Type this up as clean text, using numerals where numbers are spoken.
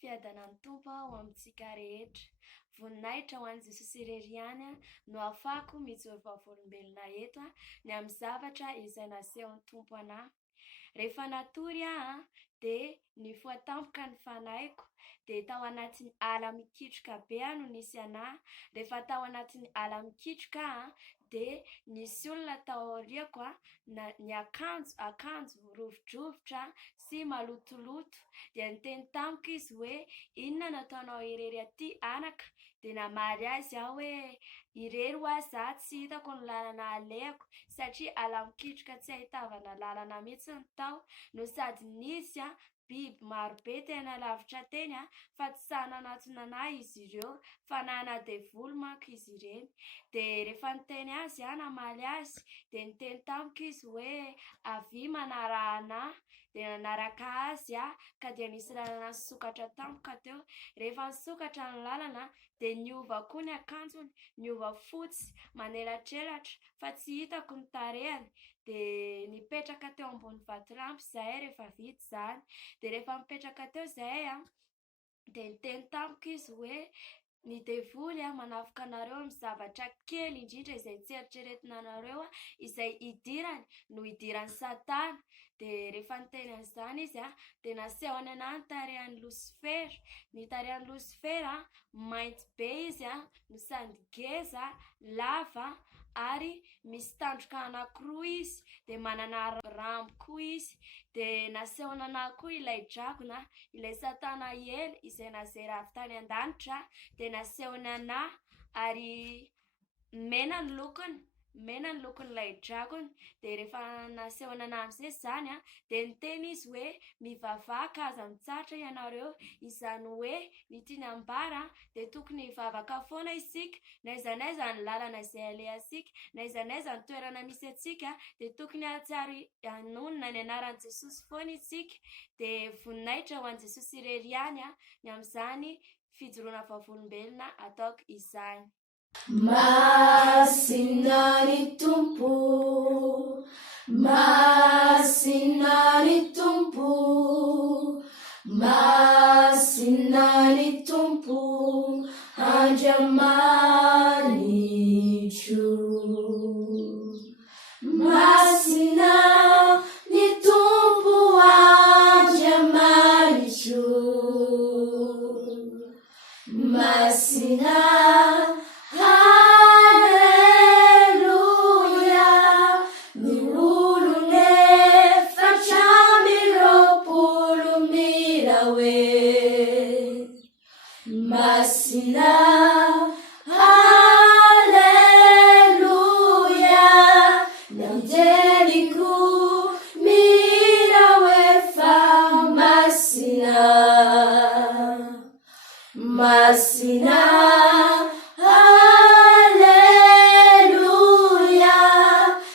Fiadanany Tompo ao amintsika rehetra. Voninahitra ho an'i Jesosy ireriany no ahafahako mijoro vavolombelona eto ny amin'ny zavatra izay nasehon'ny Tompo anahy. Rehefa natory aho dia nifoha tampoka ny fanahyko dia tao anatin'ny ala mikitroka be no nisy anahy. Rehefa tao anatin'ny ala mikitroka aho dia nisy olona tao aoriako ny akanjo rovidrovitra sy malotoloto dia niteny tamiko izy hoe inona nataonao irery aty anaka, dia namaly azy aho hoe irery ho aho za tsy hitako ny lalana alehako satria ala mikitroka tsy ahitavana lalana mihitsy ny tao, no sady nisy biby marobe tena lavitra teny fa tsy sahy nanatona anahy izy ireo fa nana-devoly manko izy ireny. Dia rehefa niteny azy namaly azy dia niteny tamiko izy hoe avy manaraha anahy, dia nanaraka azy ka dia nisy lalana nisokatra tampoka teo. Rehefa nisokatra ny lalana dia niova koa ny akanjony, niova fotsy manelatrelatra fa tsy hitako ny tarehany, dia nipetraka teo ambony vatolampy zahay rehefa vita izany. Dia rehefa mipetraka teo zahay dia niteny tamiko izy hoe ny devoly manafika anareo amin'ny zavatra kely indrindra izay tsy eritreretinareo izay idirany no idiran'ny Satana. Dia rehefa niteny an'izany izy dia nasehony anahy ny tarehan'ny Lucifer. Ny tarehan'ny Lucifer mainty be izy no sady ngeza, lava ary misy tandroka anankiroa izy dia manana rambo koa izy. Dia nasehony anahy koa ilay dragona, ilay Satana ely izay nazera avy tany an-danitra dia nasehony anahy ary mena ny lokon'ilay dragona. Dia rehefa nasehony anahy amin'izay izany dia niteny izy hoe mivavaka aza mitsatra ianareo, izany hoe ny tiany ambara dia tokony hivavaka foana isika, n'aiza n'aiza ny lalana izay alehantsika, n'aiza n'aiza ny toerana misy antsika dia tokony hatsiaro hanonona ny anaran'i Jesosy foana isika. Dia voninahitra ho an'i Jesosy ireriany ny amin'izany fijoroana vavolombelona ataoko izany. Masina ny Tompo, masina ny Tompo, masina ny Tompo, andriamanitro. Masina ny Tompo, andriamanitro. Masina, masina, haleluya, namjeniku mirawefa. Masina, masina,